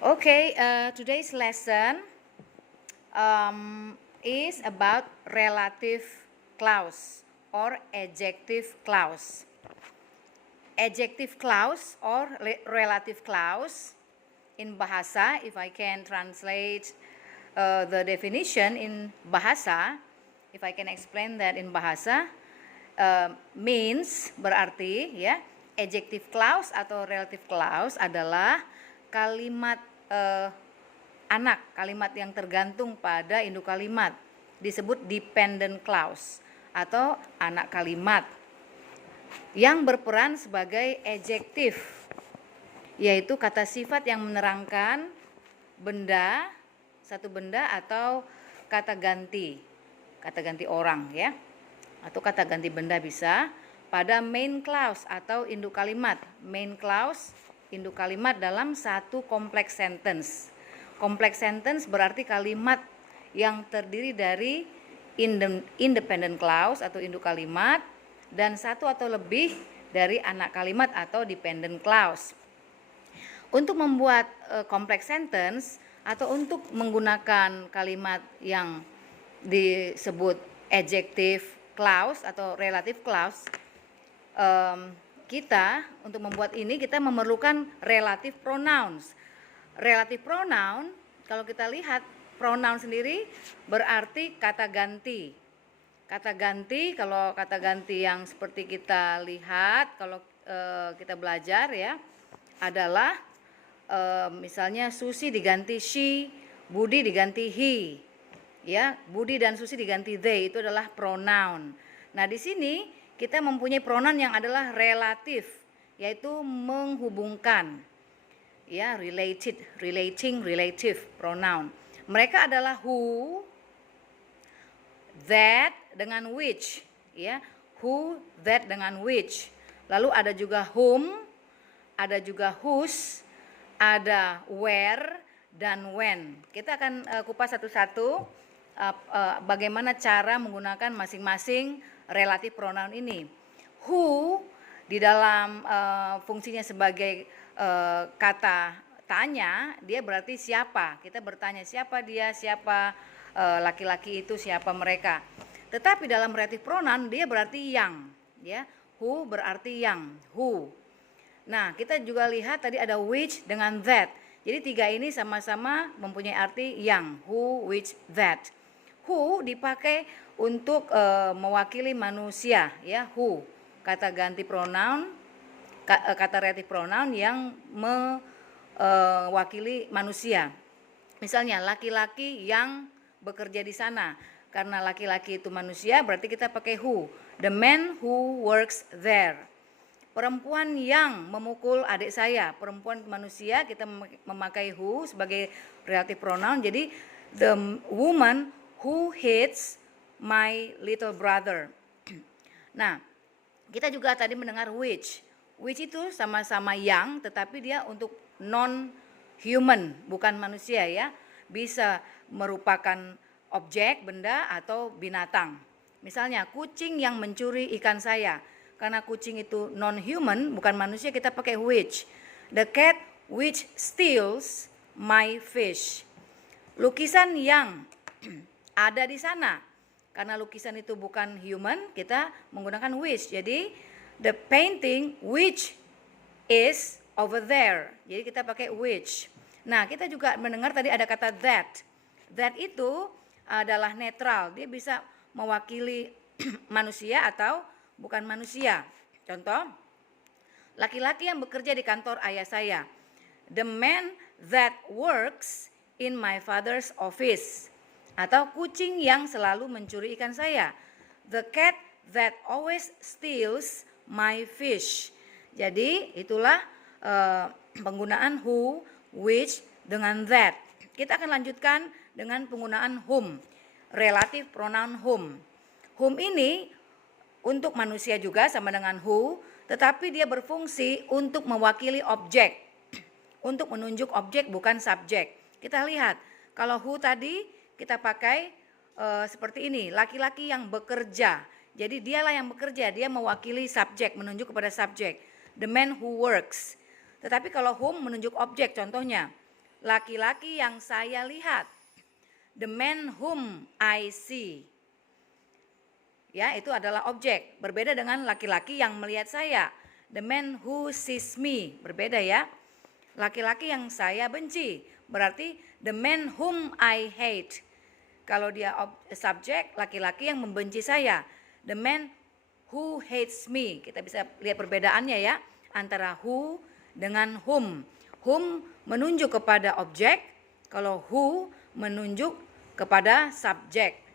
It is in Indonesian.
Okay, today's lesson is about relative clause or adjective clause. Adjective clause or relative clause in bahasa, if I can translate the definition in bahasa, if I can explain that in bahasa, means berarti ya, adjective clause atau relative clause adalah kalimat anak, kalimat yang tergantung pada induk kalimat, disebut dependent clause atau anak kalimat yang berperan sebagai adjektif, yaitu kata sifat yang menerangkan benda, satu benda atau kata ganti orang ya, atau kata ganti benda bisa pada main clause atau induk kalimat. Main clause, induk kalimat dalam satu kompleks sentence. Kompleks sentence berarti kalimat yang terdiri dari independent clause atau induk kalimat dan satu atau lebih dari anak kalimat atau dependent clause. Untuk membuat kompleks sentence atau untuk menggunakan kalimat yang disebut adjective clause atau relative clause, kita untuk membuat ini kita memerlukan relative pronouns. Relative pronoun, kalau kita lihat pronoun sendiri berarti kata ganti. Kata ganti, kalau kata ganti yang seperti kita lihat kalau kita belajar ya, adalah misalnya Susi diganti she, Budi diganti he. Ya, Budi dan Susi diganti they, itu adalah pronoun. Nah, di sini kita mempunyai pronoun yang adalah relatif, yaitu menghubungkan. Ya, relating, relative pronoun. Mereka adalah who, that dengan which, ya. Who, that dengan which. Lalu ada juga whom, ada juga whose, ada where dan when. Kita akan kupas satu-satu bagaimana cara menggunakan masing-masing relative pronoun ini. Who di dalam fungsinya sebagai kata tanya, dia berarti siapa. Kita bertanya siapa dia, siapa laki-laki itu, siapa mereka. Tetapi dalam relative pronoun dia berarti yang, ya. Who berarti yang, who. Nah, kita juga lihat tadi ada which dengan that. Jadi tiga ini sama-sama mempunyai arti yang, who, which, that. Who dipakai untuk mewakili manusia, ya, who. Kata ganti pronoun, kata relative pronoun yang mewakili manusia. Misalnya laki-laki yang bekerja di sana. Karena laki-laki itu manusia, berarti kita pakai who. The man who works there. Perempuan yang memukul adik saya, perempuan manusia, kita memakai who sebagai relative pronoun. Jadi the woman who hits my little brother. Nah, kita juga tadi mendengar which. Which itu sama-sama yang, tetapi dia untuk non-human, bukan manusia ya. Bisa merupakan objek, benda, atau binatang. Misalnya kucing yang mencuri ikan saya. Karena kucing itu non-human, bukan manusia, kita pakai which. The cat which steals my fish. Lukisan yang ada di sana. Karena lukisan itu bukan human, kita menggunakan which. Jadi the painting which is over there. Jadi kita pakai which. Nah, kita juga mendengar tadi ada kata that. That itu adalah netral. Dia bisa mewakili manusia atau bukan manusia. Contoh, laki-laki yang bekerja di kantor ayah saya. The man that works in my father's office. Atau kucing yang selalu mencuri ikan saya. The cat that always steals my fish. Jadi itulah penggunaan who, which dengan that. Kita akan lanjutkan dengan penggunaan whom. Relative pronoun whom. Whom ini untuk manusia juga sama dengan who, tetapi dia berfungsi untuk mewakili objek. Untuk menunjuk objek bukan subjek. Kita lihat, kalau who tadi kita pakai seperti ini, laki-laki yang bekerja. Jadi dialah yang bekerja, dia mewakili subjek, menunjuk kepada subjek. The man who works. Tetapi kalau whom menunjuk objek, contohnya laki-laki yang saya lihat. The man whom I see. Ya, itu adalah objek. Berbeda dengan laki-laki yang melihat saya. The man who sees me. Berbeda ya. Laki-laki yang saya benci. Berarti the man whom I hate. Kalau dia subjek, laki-laki yang membenci saya. The man who hates me. Kita bisa lihat perbedaannya ya. Antara who dengan whom. Whom menunjuk kepada objek. Kalau who menunjuk kepada subjek.